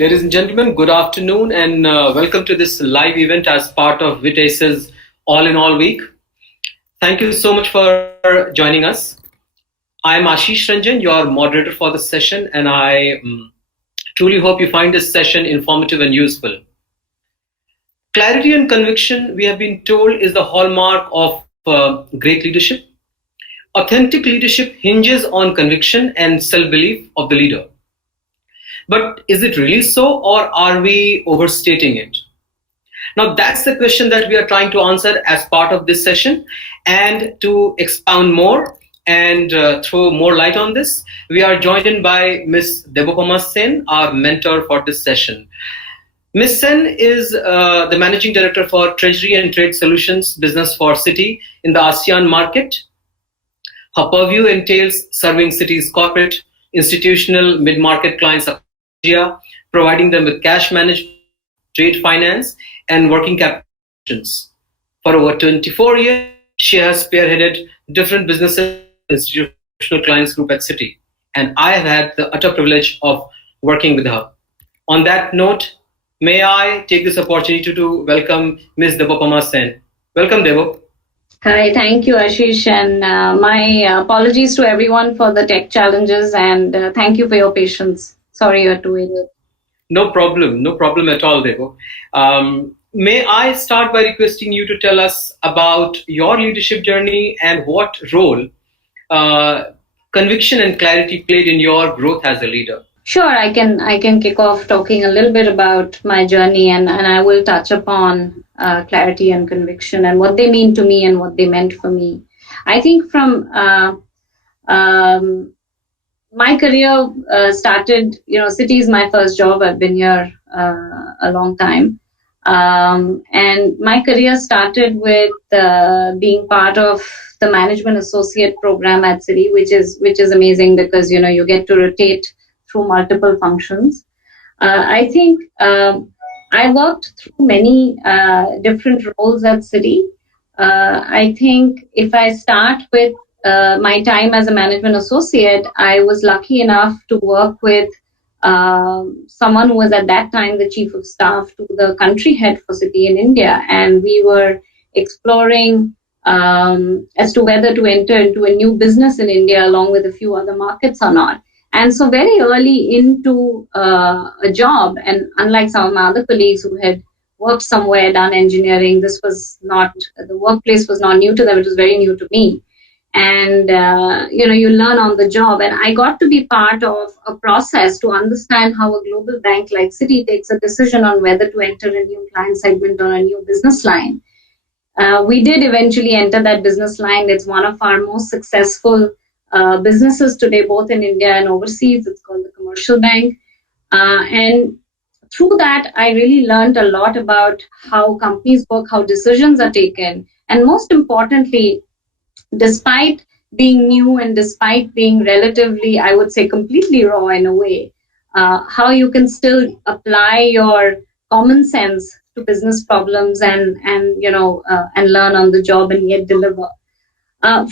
Ladies and gentlemen, good afternoon and welcome to this live event as part of WiT Ace's All in All Week. Thank you so much for joining us. I'm Ashish Ranjan, your moderator for this session, and I truly hope you find this session informative and useful. Clarity and conviction, we have been told, is the hallmark of great leadership. Authentic leadership hinges on conviction and self-belief of the leader. But is it really so, or are we overstating it? Now, that's the question that we are trying to answer as part of this session. And to expound more and throw more light on this, we are joined by Ms. Debopama Sen, our mentor for this session. Ms. Sen is the Managing Director for Treasury and Trade Solutions business for Citi in the ASEAN market. Her purview entails serving Citi's corporate, institutional, mid-market clients across Asia, providing them with cash management, trade finance, and working capital solutions. For over 24 years, she has spearheaded different businesses and institutional clients group at Citi, and I have had the utter privilege of working with her. On that note, may I take this opportunity to welcome Ms. Debopama Sen. Welcome, Debo. Hi, thank you, Ashish, and my apologies to everyone for the tech challenges, and thank you for your patience. Sorry you had to wait. No problem at all, Debo. May I start by requesting you to tell us about your leadership journey and what role conviction and clarity played in your growth as a leader? Sure, I can kick off talking a little bit about my journey, and I will touch upon clarity and conviction and what they mean to me and what they meant for me. I think from my career started, Citi is my first job. I've been here a long time. And my career started with being part of the management associate program at Citi, which is amazing because, you get to rotate through multiple functions. I think I worked through many different roles at Citi. I think if I start with my time as a management associate, I was lucky enough to work with someone who was at that time the chief of staff to the country head for Citi in India, and we were exploring as to whether to enter into a new business in India along with a few other markets or not. And so very early into a job, and unlike some of my other colleagues who had worked somewhere, done engineering, the workplace was not new to them, it was very new to me. And, you learn on the job. And I got to be part of a process to understand how a global bank like Citi takes a decision on whether to enter a new client segment or a new business line. We did eventually enter that business line. It's one of our most successful businesses today, both in India and overseas. It's called the Commercial Bank. And through that, I really learned a lot about how companies work, how decisions are taken, and most importantly, despite being new and despite being relatively, I would say, completely raw in a way, how you can still apply your common sense to business problems and learn on the job and yet deliver.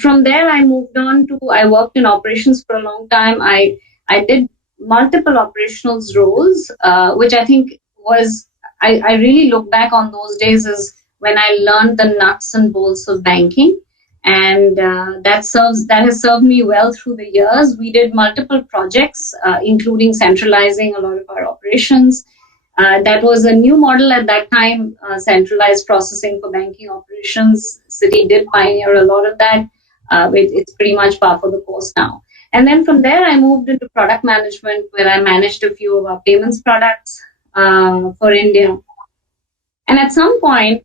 From there, I moved on to, I worked in operations for a long time. I did multiple operationals roles, which I think was, I really look back on those days as when I learned the nuts and bolts of banking. And that has served me well through the years. We did multiple projects, including centralizing a lot of our operations. That was a new model at that time, centralized processing for banking operations. Citi did pioneer a lot of that. It's pretty much par for the course now. And then from there, I moved into product management, where I managed a few of our payments products for India. And at some point,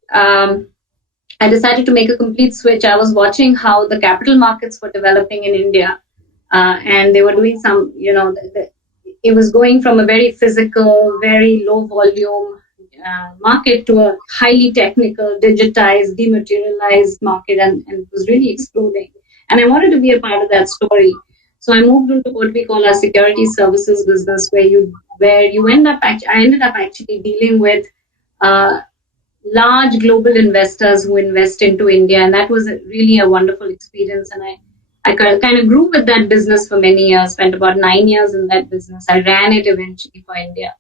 I decided to make a complete switch. I was watching how the capital markets were developing in India, and they were doing some, it was going from a very physical, very low volume market to a highly technical, digitized, dematerialized market, and it was really exploding. And I wanted to be a part of that story. So I moved into what we call our security services business, where I ended up actually dealing with large global investors who invest into India, and that was really a wonderful experience. And I kind of grew with that business for many years, spent about 9 years in that business. I ran it eventually for India.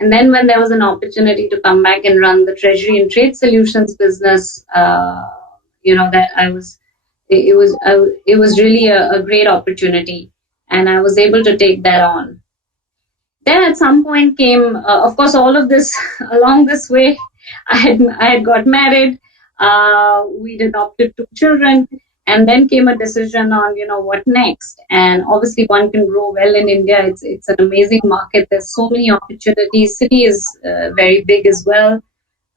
And then when there was an opportunity to come back and run the Treasury and Trade Solutions business, that it was really a great opportunity, and I was able to take that on. Then at some point came, of course, all of this along this way. I had got married. We'd adopted 2 children, and then came a decision on what next. And obviously, one can grow well in India. It's an amazing market. There's so many opportunities. City is very big as well.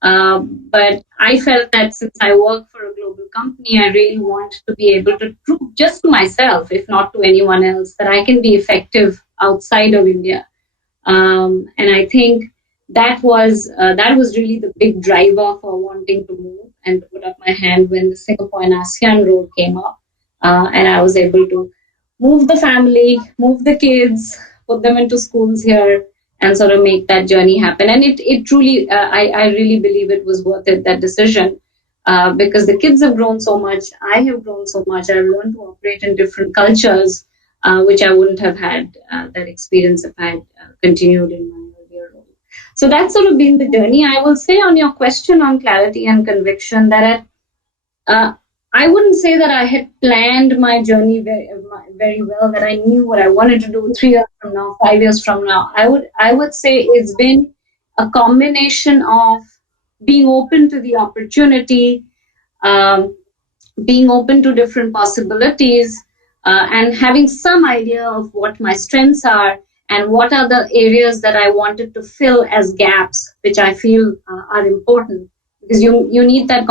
But I felt that since I work for a global company, I really want to be able to prove just to myself, if not to anyone else, that I can be effective outside of India. And I think that was really the big driver for wanting to move and to put up my hand when the Singapore and ASEAN road came up, and I was able to move the family, move the kids, put them into schools here, and sort of make that journey happen. And it truly, I really believe it was worth it, that decision, because the kids have grown so much, I have grown so much, I've learned to operate in different cultures, which I wouldn't have had that experience if I had continued in my earlier role. So that's sort of been the journey. I will say on your question on clarity and conviction that I wouldn't say that I had planned my journey very well, that I knew what I wanted to do 3 years from now, 5 years from now. I would say it's been a combination of being open to the opportunity, being open to different possibilities, and having some idea of what my strengths are and what are the areas that I wanted to fill as gaps, which I feel are important. Because you need that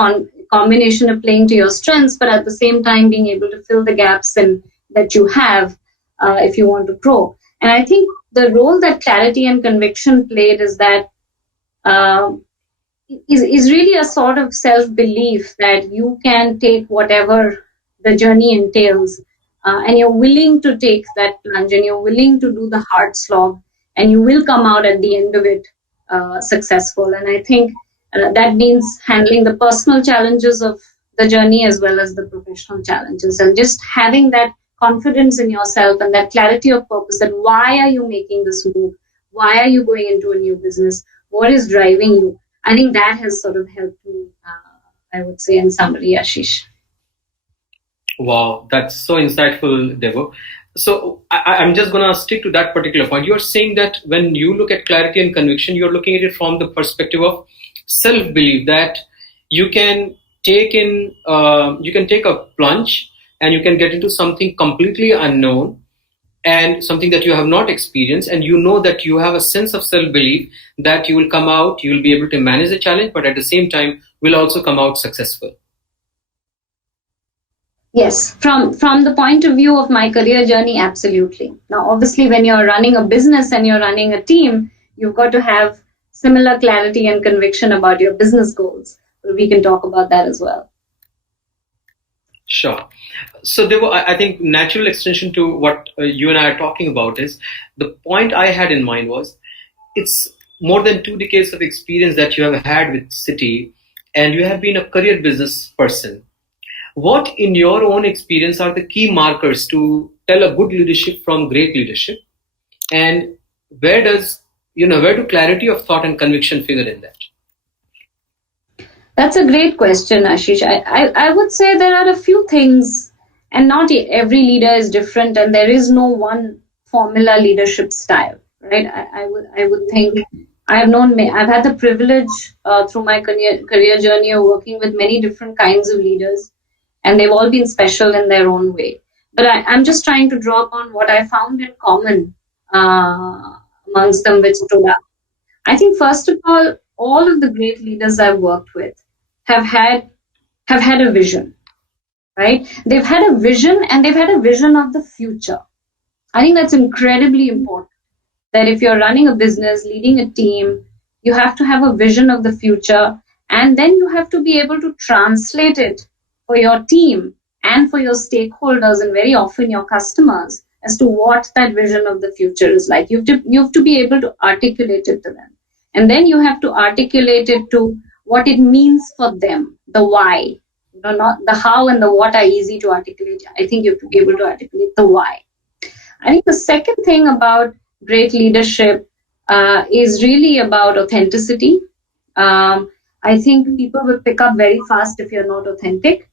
combination of playing to your strengths, but at the same time being able to fill the gaps that you have if you want to grow. And I think the role that clarity and conviction played is that is really a sort of self-belief that you can take whatever the journey entails, and you're willing to take that plunge, and you're willing to do the hard slog, and you will come out at the end of it successful. And I think that means handling the personal challenges of the journey as well as the professional challenges, and just having that confidence in yourself and that clarity of purpose, that why are you making this move? Why are you going into a new business? What is driving you? I think that has sort of helped me, I would say, in summary, Ashish. Wow, that's so insightful, Devo. So I'm just going to stick to that particular point. You're saying that when you look at clarity and conviction, you're looking at it from the perspective of self-belief, that you can take a plunge and you can get into something completely unknown and something that you have not experienced, and you know that you have a sense of self-belief that you will come out, you will be able to manage the challenge, but at the same time will also come out successful. Yes, from the point of view of my career journey, absolutely. Now, obviously, when you're running a business and you're running a team, you've got to have similar clarity and conviction about your business goals. We can talk about that as well. Sure. So Devo, I think natural extension to what you and I are talking about is the point I had in mind was it's more than 2 decades of experience that you have had with Citi, and you have been a career business person. What, in your own experience, are the key markers to tell a good leadership from great leadership? And where do clarity of thought and conviction figure in that? That's a great question, Ashish. I would say there are a few things, and not every leader is different, and there is no one formula leadership style, right? I would think I've had the privilege through my career journey of working with many different kinds of leaders, and they've all been special in their own way. But I'm just trying to draw upon what I found in common amongst them, which stood out. I think, first of all of the great leaders I've worked with have had a vision, right? They've had a vision, and they've had a vision of the future. I think that's incredibly important. That if you're running a business, leading a team, you have to have a vision of the future, and then you have to be able to translate it for your team and for your stakeholders, and very often your customers, as to what that vision of the future is like. You have to be able to articulate it to them. And then you have to articulate it to what it means for them, the why. Not the how and the what are easy to articulate. I think you have to be able to articulate the why. I think the second thing about great leadership is really about authenticity. I think people will pick up very fast if you're not authentic.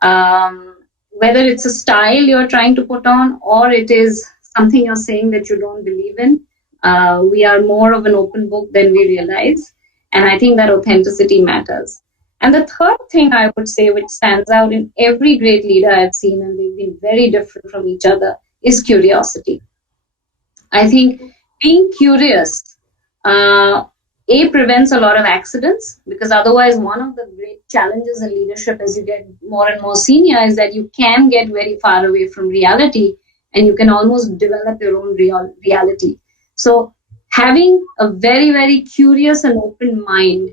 Whether it's a style you're trying to put on or it is something you're saying that you don't believe in, we are more of an open book than we realize. And I think that authenticity matters. And the third thing I would say, which stands out in every great leader I've seen, and they've been very different from each other, is curiosity. I think being curious, prevents a lot of accidents, because otherwise one of the great challenges in leadership as you get more and more senior is that you can get very far away from reality and you can almost develop your own reality. So having a very, very curious and open mind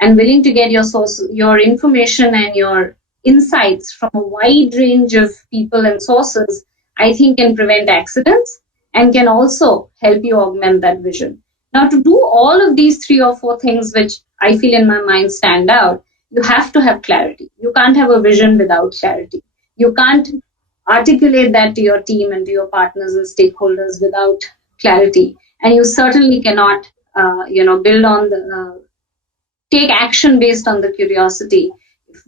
and willing to get your information and your insights from a wide range of people and sources, I think can prevent accidents and can also help you augment that vision. Now, to do all of these 3 or 4 things, which I feel in my mind stand out, you have to have clarity. You can't have a vision without clarity. You can't articulate that to your team and to your partners and stakeholders without clarity. And you certainly cannot, build on take action based on the curiosity.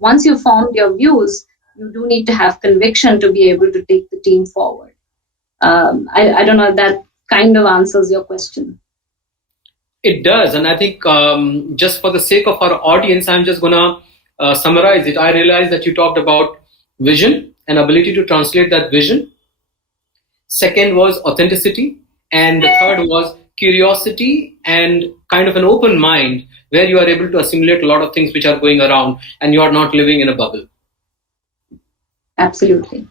Once you've formed your views, you do need to have conviction to be able to take the team forward. I don't know if that kind of answers your question. It does, and I think just for the sake of our audience, I'm just gonna summarize it. I realized that you talked about vision and ability to translate that vision. Second was authenticity, and the third was curiosity and kind of an open mind where you are able to assimilate a lot of things which are going around and you are not living in a bubble. Absolutely.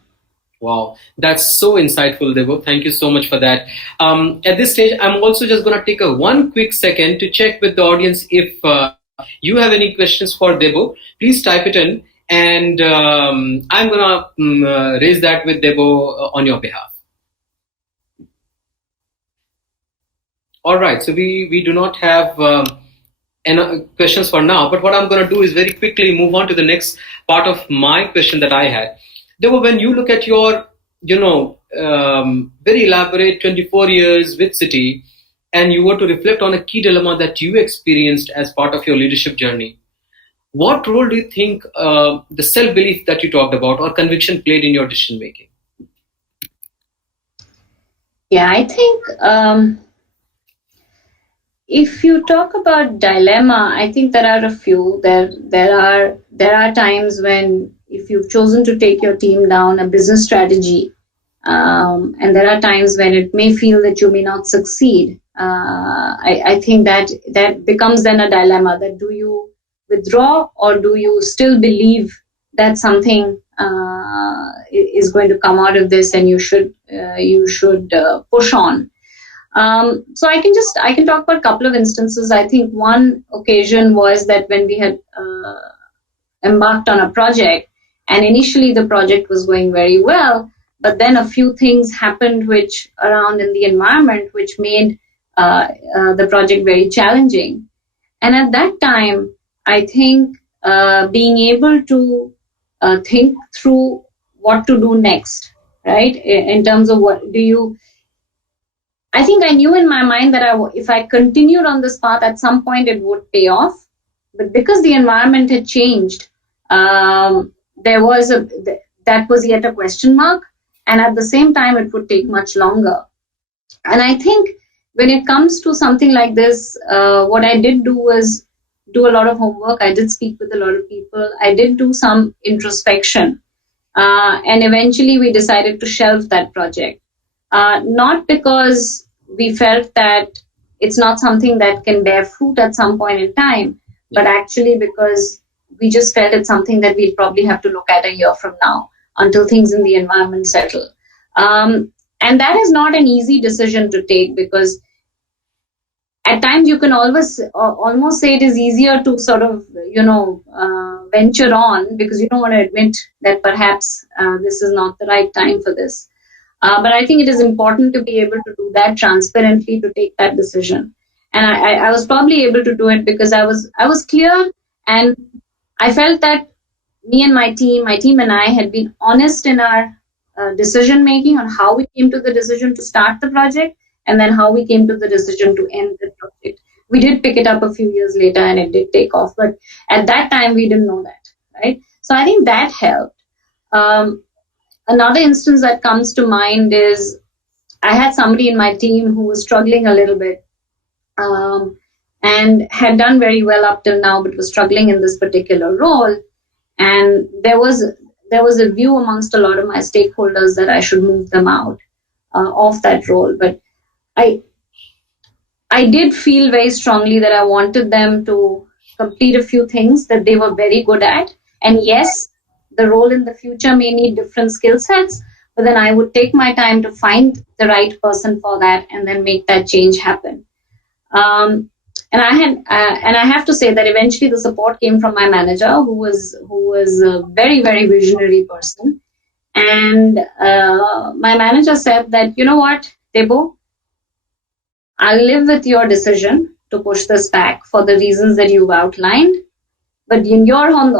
Wow, that's so insightful, Debo. Thank you so much for that. At this stage, I'm also just going to take one quick second to check with the audience if you have any questions for Debo. Please type it in, and I'm going to raise that with Debo on your behalf. All right, so we do not have any questions for now, but what I'm going to do is very quickly move on to the next part of my question that I had. Debo, when you look at your, very elaborate 24 years with Citi, and you were to reflect on a key dilemma that you experienced as part of your leadership journey, what role do you think the self-belief that you talked about or conviction played in your decision making? Yeah, I think if you talk about dilemma, I think there are a few. There are times when if you've chosen to take your team down a business strategy, and there are times when it may feel that you may not succeed. I think that becomes then a dilemma, that do you withdraw or do you still believe that something is going to come out of this and you should push on. So I can talk about a couple of instances. I think one occasion was that when we had embarked on a project, and initially the project was going very well, but then a few things happened which around in the environment which made the project very challenging. And at that time, I think being able to think through what to do next, right? In terms of what do you, I think I knew in my mind that if I continued on this path, at some point it would pay off. But because the environment had changed, that was yet a question mark. And at the same time, it would take much longer. And I think when it comes to something like this, what I did do was do a lot of homework. I did speak with a lot of people. I did do some introspection. And eventually we decided to shelve that project. Not because we felt that it's not something that can bear fruit at some point in time, but actually because we just felt it's something that we'll probably have to look at a year from now until things in the environment settle. And that is not an easy decision to take, because at times you can always almost say it is easier to sort of, venture on because you don't want to admit that perhaps this is not the right time for this. But I think it is important to be able to do that transparently, to take that decision. And I was probably able to do it because I was clear, and I felt that me and my team and I had been honest in our decision making on how we came to the decision to start the project, and then how we came to the decision to end the project. We did pick it up a few years later and it did take off, but at that time we didn't know that, right? So I think that helped. Another instance that comes to mind is I had somebody in my team who was struggling a little bit, and had done very well up till now, but was struggling in this particular role. And there was a view amongst a lot of my stakeholders that I should move them out of that role. But I did feel very strongly that I wanted them to complete a few things that they were very good at. And yes, the role in the future may need different skill sets, but then I would take my time to find the right person for that and then make that change happen. And I have to say that eventually the support came from my manager, who was a very, very visionary person. And my manager said that, you know what, Debo, I'll live with your decision to push this back for the reasons that you've outlined, but you're on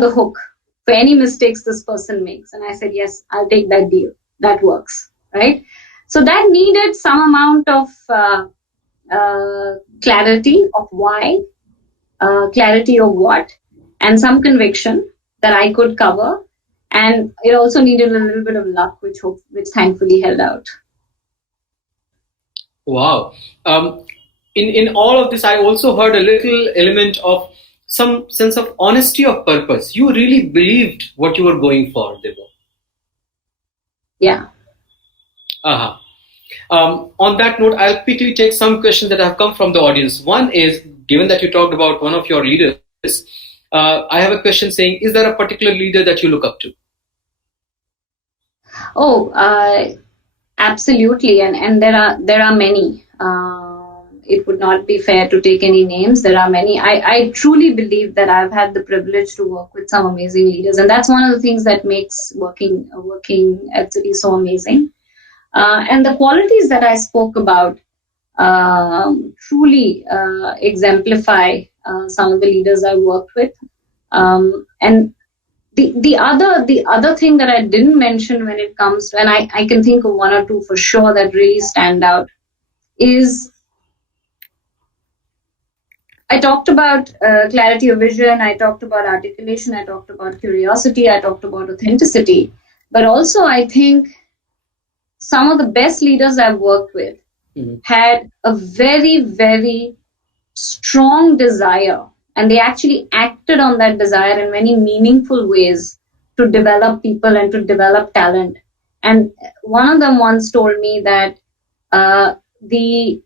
the hook for any mistakes this person makes. And I said, yes, I'll take that deal. That works, right? So that needed some amount of clarity of why, clarity of what, and some conviction that I could cover. And it also needed a little bit of luck, which thankfully held out. Wow. In all of this, I also heard a little element of some sense of honesty of purpose. You really believed what you were going for, Debo. Yeah. Uh-huh. On that note, I'll quickly take some questions that have come from the audience. One is, given that you talked about one of your leaders, I have a question saying, is there a particular leader that you look up to? Oh, absolutely. And there are many. It would not be fair to take any names. There are many. I truly believe that I've had the privilege to work with some amazing leaders. And that's one of the things that makes working at Citi so amazing. And the qualities that I spoke about truly exemplify some of the leaders I worked with. And the other thing that I didn't mention when it comes to, and I can think of one or two for sure that really stand out, is I talked about clarity of vision, I talked about articulation, I talked about curiosity, I talked about authenticity, but also I think some of the best leaders I've worked with had a very, very strong desire, and they actually acted on that desire in many meaningful ways to develop people and to develop talent. And one of them once told me that the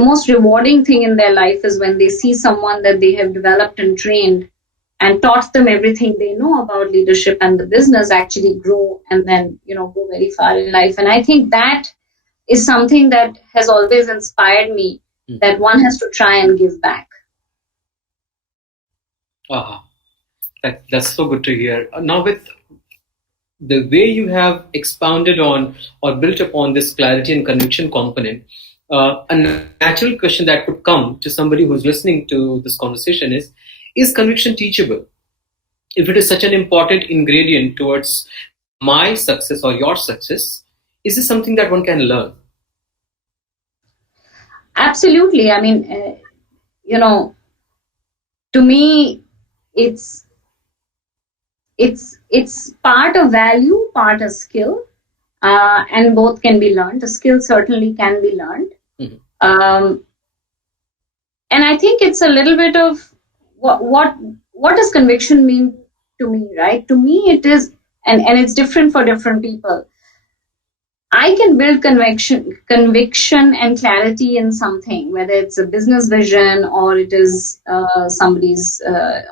most rewarding thing in their life is when they see someone that they have developed and trained and taught them everything they know about leadership and the business actually grow and then, go very far in life. And I think that is something that has always inspired me, that one has to try and give back. That's so good to hear. Now, with the way you have expounded on or built upon this clarity and conviction component, a natural question that could come to somebody who's listening to this conversation is conviction teachable? If it is such an important ingredient towards my success or your success, is this something that one can learn? Absolutely. I mean, to me, it's part of value, part of skill, and both can be learned. The skill certainly can be learned. And I think it's a little bit of what does conviction mean to me, right? To me, it is, and it's different for different people. I can build conviction and clarity in something, whether it's a business vision or it is somebody's,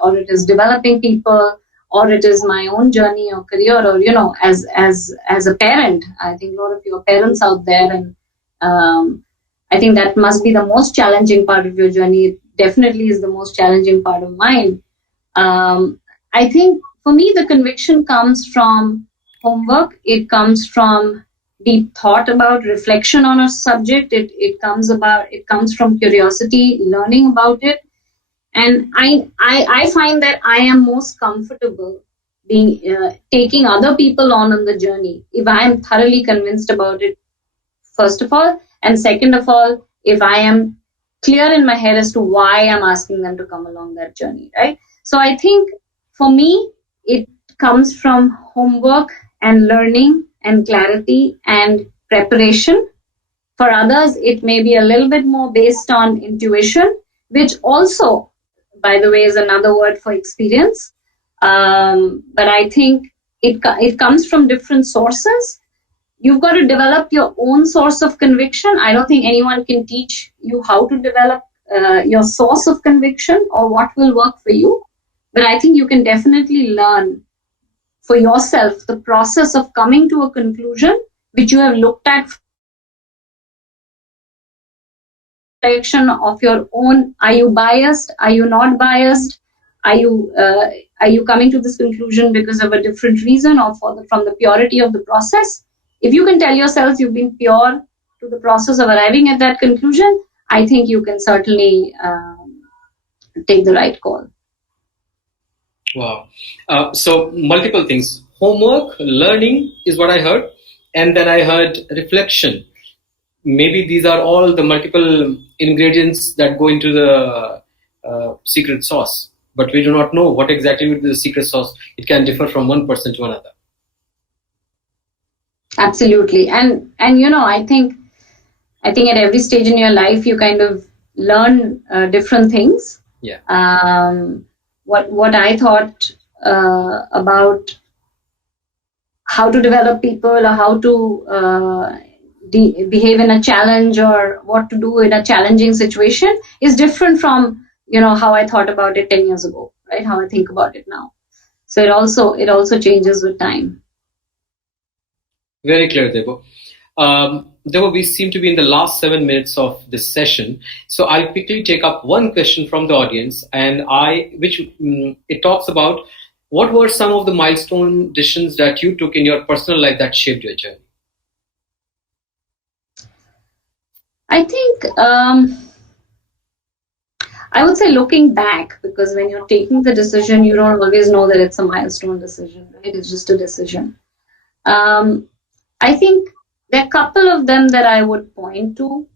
or it is developing people, or it is my own journey or career, or as a parent. I think a lot of your parents out there, and I think that must be the most challenging part of your journey. It definitely is the most challenging part of mine. I think for me, the conviction comes from homework. It comes from deep thought about reflection on a subject. It comes from curiosity, learning about it. And I find that I am most comfortable being taking other people on the journey if I am thoroughly convinced about it, first of all, And second of all, if I am clear in my head as to why I'm asking them to come along that journey, right? So I think for me, it comes from homework and learning and clarity and preparation. For others, it may be a little bit more based on intuition, which also, by the way, is another word for experience. But I think it comes from different sources. You've got to develop your own source of conviction. I don't think anyone can teach you how to develop your source of conviction or what will work for you. But I think you can definitely learn for yourself the process of coming to a conclusion which you have looked at direction of your own. Are you biased? Are you not biased? Are you coming to this conclusion because of a different reason or from the purity of the process? If you can tell yourself you've been pure to the process of arriving at that conclusion, I think you can certainly take the right call. Wow. So multiple things. Homework, learning is what I heard. And then I heard reflection. Maybe these are all the multiple ingredients that go into the secret sauce. But we do not know what exactly would be the secret sauce. It can differ from one person to another. Absolutely. And I think at every stage in your life, you kind of learn different things. Yeah. What I thought about how to develop people or how to behave in a challenge or what to do in a challenging situation is different from how I thought about it 10 years ago, right? How I think about it now. So it also changes with time. Very clear, Debo. Debo, we seem to be in the last 7 minutes of this session, so I'll quickly take up one question from the audience, and it talks about what were some of the milestone decisions that you took in your personal life that shaped your journey. I think I would say looking back, because when you're taking the decision, you don't always know that it's a milestone decision, right? It's just a decision. I think there are a couple of them that I would point to.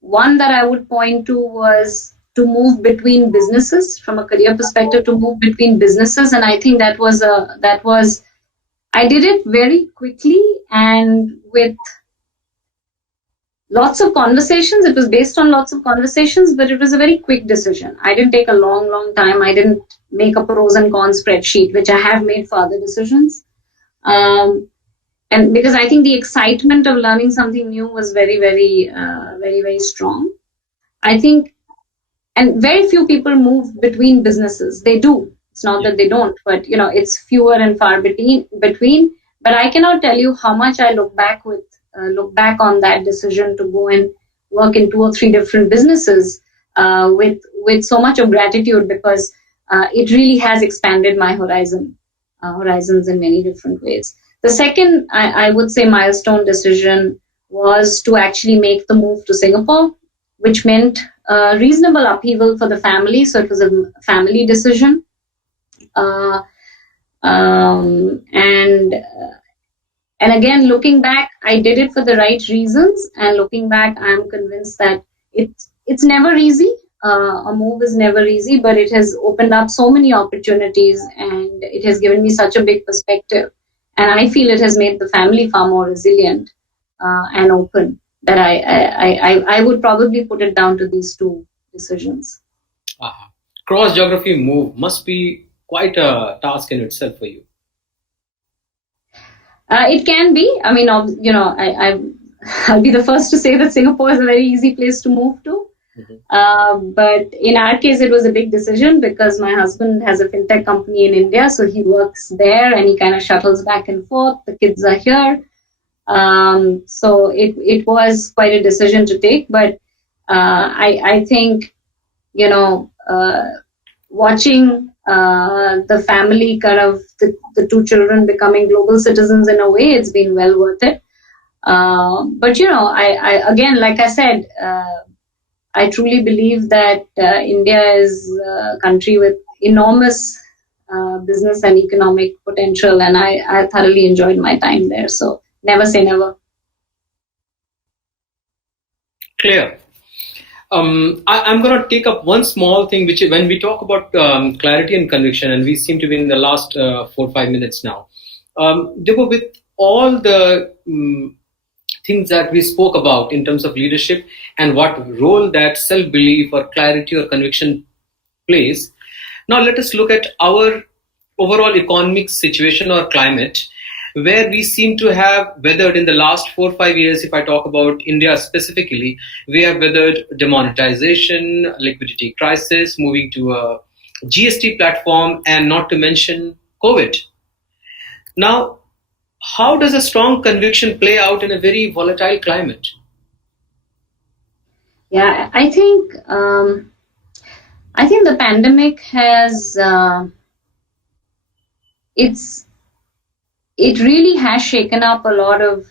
One that I would point to was to move between businesses, from a career perspective, to move between businesses. And I think I did it very quickly and with lots of conversations. It was based on lots of conversations, but it was a very quick decision. I didn't take a long time. I didn't make a pros and cons spreadsheet, which I have made for other decisions. And because I think the excitement of learning something new was very, very, very strong. I think, and very few people move between businesses. They do. It's not that they don't, but it's fewer and far between. But I cannot tell you how much I look back on that decision to go and work in 2 or 3 different businesses with so much of gratitude, because it really has expanded my horizons in many different ways. The second, I would say, milestone decision was to actually make the move to Singapore, which meant reasonable upheaval for the family. So it was a family decision. And again, looking back, I did it for the right reasons. And looking back, I'm convinced that it's never easy. A move is never easy, but it has opened up so many opportunities and it has given me such a big perspective. And I feel it has made the family far more resilient and open, that I would probably put it down to these 2 decisions. Cross-geography move must be quite a task in itself for you. It can be. I mean, I'll be the first to say that Singapore is a very easy place to move to. Mm-hmm. But in our case, it was a big decision because my husband has a fintech company in India, so he works there and he kind of shuttles back and forth. The kids are here. So it was quite a decision to take. But I think, watching the family, kind of the 2 children becoming global citizens in a way, it's been well worth it. But I again, like I said, I truly believe that India is a country with enormous business and economic potential, and I thoroughly enjoyed my time there. So never say never. Clear. I'm going to take up one small thing, which when we talk about clarity and conviction, and we seem to be in the last 4 or 5 minutes now. Debo, with all the things that we spoke about in terms of leadership and what role that self-belief or clarity or conviction plays, now let us look at our overall economic situation or climate, where we seem to have weathered in the last 4 or 5 years. If I talk about India specifically, we have weathered demonetization, liquidity crisis, moving to a GST platform, and not to mention COVID. Now, how does a strong conviction play out in a very volatile climate? Yeah, I think the pandemic has it really has shaken up a lot of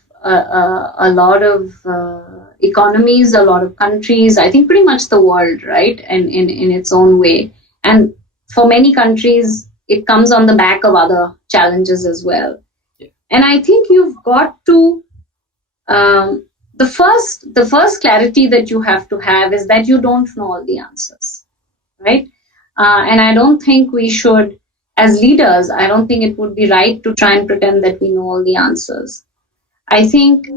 economies, a lot of countries. I think pretty much the world, right? And in its own way. And for many countries, it comes on the back of other challenges as well. Yeah. And I think you've got to the first clarity that you have to have is that you don't know all the answers, right? And I don't think we should, as leaders, I don't think it would be right to try and pretend that we know all the answers. I think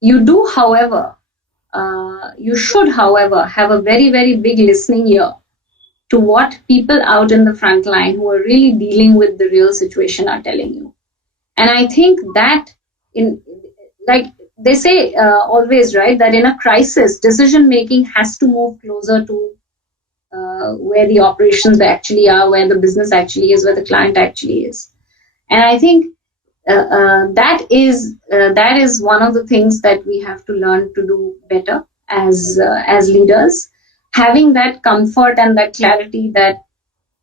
you do, however, you should, however, have a very, very big listening ear to what people out in the front line who are really dealing with the real situation are telling you. And I think that like they say always, right, that in a crisis, decision making has to move closer to where the operations actually are, where the business actually is, where the client actually is. And I think that is one of the things that we have to learn to do better as leaders, having that comfort and that clarity that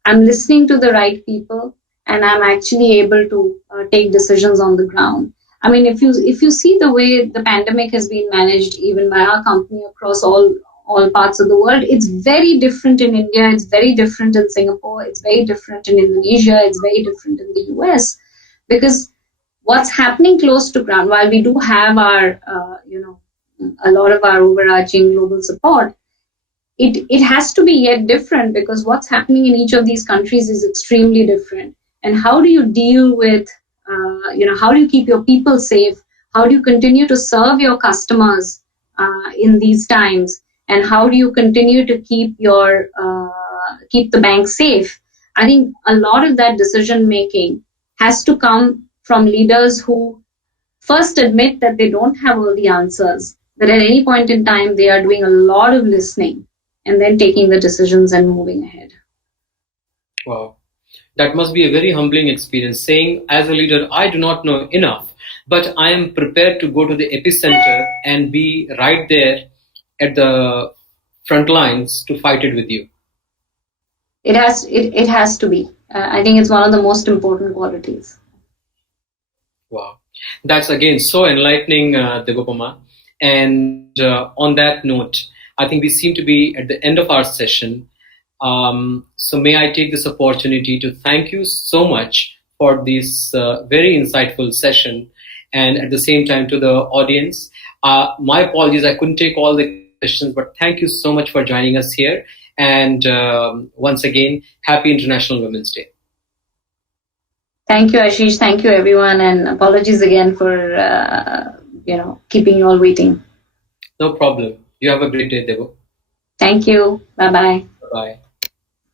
I'm listening to the right people and I'm actually able to take decisions on the ground. I mean, if you see the way the pandemic has been managed, even by our company across all parts of the world, it's very different in India, it's very different in Singapore, it's very different in Indonesia, it's very different in the US, because what's happening close to ground, while we do have our, a lot of our overarching global support, it has to be yet different, because what's happening in each of these countries is extremely different. And how do you deal with, how do you keep your people safe? How do you continue to serve your customers in these times? And how do you continue to keep the bank safe? I think a lot of that decision making has to come from leaders who first admit that they don't have all the answers, that at any point in time they are doing a lot of listening and then taking the decisions and moving ahead. Wow. That must be a very humbling experience, saying as a leader, I do not know enough, but I am prepared to go to the epicenter and be right there at the front lines to fight it with you. It has to be. I think it's one of the most important qualities. Wow. That's again so enlightening, Debopama. And on that note, I think we seem to be at the end of our session. So may I take this opportunity to thank you so much for this very insightful session, and at the same time to the audience. My apologies, I couldn't take all the questions, but thank you so much for joining us here. And once again, happy International Women's Day. Thank you, Ashish. Thank you, everyone. And apologies again for, keeping you all waiting. No problem. You have a great day, Debo. Thank you. Bye-bye. Bye-bye.